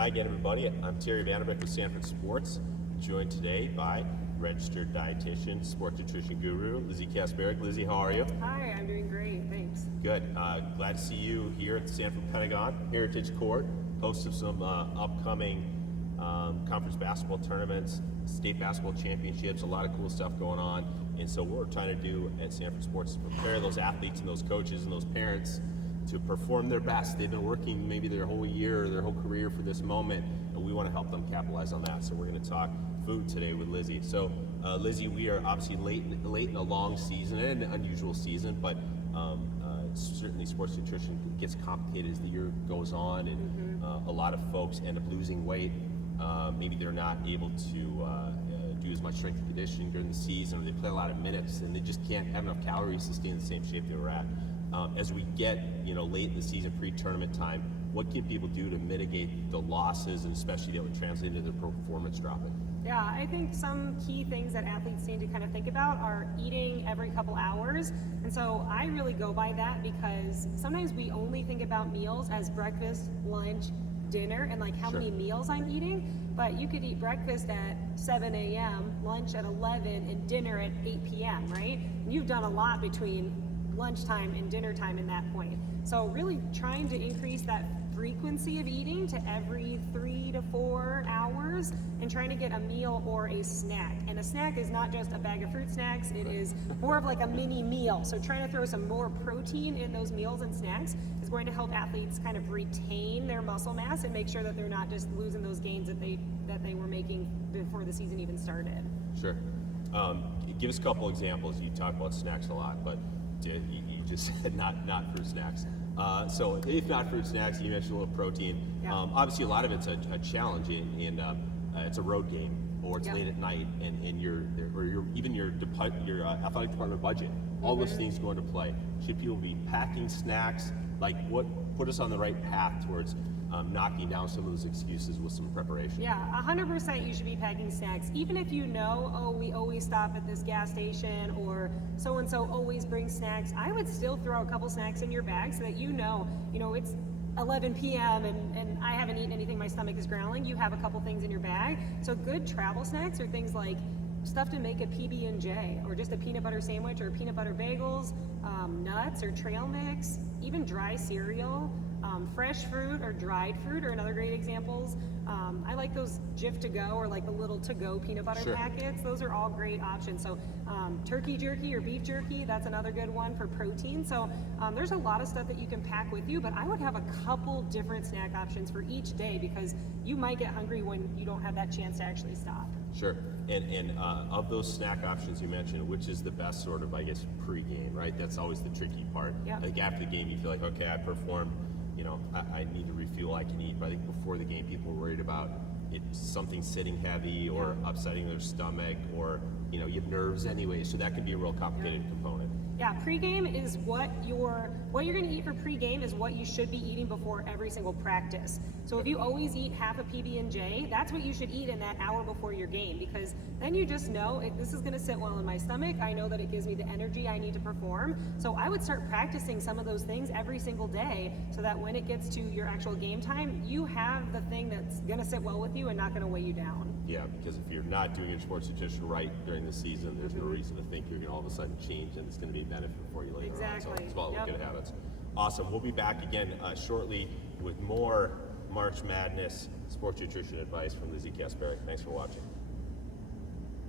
Hi again, everybody. I'm Terry Vanderbeck with Sanford Sports, joined today by registered dietitian, sports nutrition guru, Lizzie Kasparek. Lizzie, how are you? Hi, I'm doing great, thanks. Good. Glad to see you here at the Sanford Pentagon Heritage Court, host of some upcoming conference basketball tournaments, state basketball championships, a lot of cool stuff going on. And so what we're trying to do at Sanford Sports is prepare those athletes and those coaches and those parents to perform their best. They've been working maybe their whole year or their whole career for this moment, and we want to help them capitalize on that. So we're going to talk food today with Lizzie. So Lizzie, we are obviously late in a long season and an unusual season, but certainly sports nutrition gets complicated as the year goes on, and a lot of folks end up losing weight. Maybe they're not able to do as much strength and conditioning during the season, or they play a lot of minutes and they just can't have enough calories to stay in the same shape they were at. As we get late in the season, pre-tournament time, what can people do to mitigate the losses, and especially that would translate into their performance dropping? Yeah, I think some key things that athletes need to kind of think about are eating every couple hours. And so I really go by that because sometimes we only think about meals as breakfast, lunch, dinner, and like how many meals I'm eating. But you could eat breakfast at 7 a.m., lunch at 11, and dinner at 8 p.m., right? And you've done a lot between lunchtime and dinner time in that point. So really trying to increase that frequency of eating to every 3 to 4 hours, and trying to get a meal or a snack. And a snack is not just a bag of fruit snacks, it is more of like a mini meal. So trying to throw some more protein in those meals and snacks is going to help athletes kind of retain their muscle mass and make sure that they're not just losing those gains that they were making before the season even started. Sure. Give us a couple examples. You talk about snacks a lot, but you just said not fruit snacks. So if not fruit snacks, you mentioned a little protein. Yeah. Obviously, a lot of it's a challenge, and it's a road game, or it's late at night, and your athletic department budget. All those things go into play. Should people be packing snacks? Like, what put us on the right path towards knocking down some of those excuses with some preparation? Yeah, 100% you should be packing snacks. Even if you know, oh, we always stop at this gas station, or so-and-so always brings snacks, I would still throw a couple snacks in your bag so that you know it's 11 p.m. and I haven't eaten anything, my stomach is growling. You have a couple things in your bag. So good travel snacks are things like stuff to make a PB&J, or just a peanut butter sandwich, or peanut butter bagels, nuts or trail mix, even dry cereal. Fresh fruit or dried fruit are another great examples. I like those Jif to go, or like the little to go peanut butter packets. Those are all great options. So turkey jerky or beef jerky, that's another good one for protein. So there's a lot of stuff that you can pack with you, but I would have a couple different snack options for each day, because you might get hungry when you don't have that chance to actually stop. Sure. And of those snack options you mentioned, which is the best sort of, I guess, pre-game, right? That's always the tricky part. Yeah. Like after the game, you feel like, okay, I performed, I need to refuel, I can eat. But I think before the game, people were worried about something sitting heavy or upsetting their stomach, or you have nerves anyway, so that can be a real complicated component. Yeah, pregame is what you're going to eat for pregame is what you should be eating before every single practice. So if you always eat half a PB&J, that's what you should eat in that hour before your game, because then you just know this is going to sit well in my stomach. I know that it gives me the energy I need to perform. So I would start practicing some of those things every single day, so that when it gets to your actual game time, you have the thing that's going to sit well with you and not going to weigh you down. Yeah, because if you're not doing your sports nutrition right during the season, there's no reason to think you're going to all of a sudden change, and it's going to be a benefit for you later on. So it's about good habits. Awesome. We'll be back again shortly with more March Madness sports nutrition advice from Lizzie Kasparek. Thanks for watching.